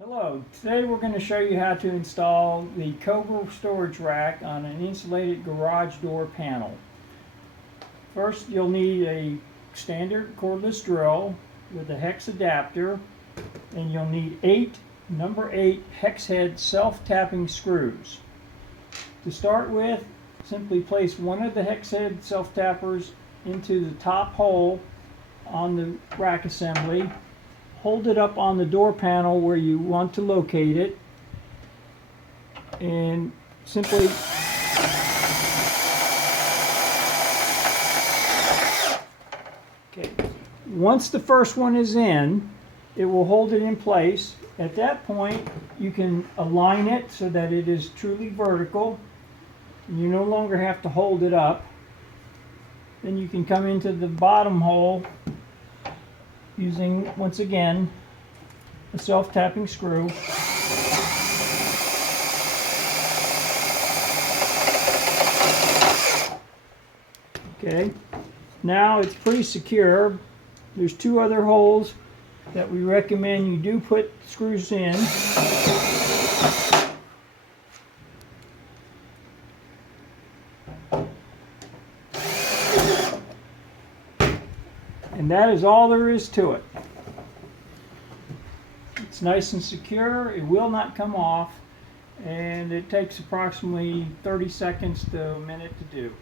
Hello, today we're going to show you how to install the Cobra storage rack on an insulated garage door panel. First you'll need a standard cordless drill with a hex adapter, and you'll need number 8 hex head self-tapping screws. To start with, simply place one of the hex head self-tappers into the top hole on the rack assembly. Hold it up on the door panel where you want to locate it, and simply once the first one is in, it will hold it in place. At that point you can align it so that it is truly vertical. You no longer have to hold it up. Then you can come into the bottom hole using, once again, a self-tapping screw. Okay, now it's pretty secure. There's two other holes that we recommend you do put screws in. And that is all there is to it. It's nice and secure, it will not come off, and it takes approximately 30 seconds to a minute to do.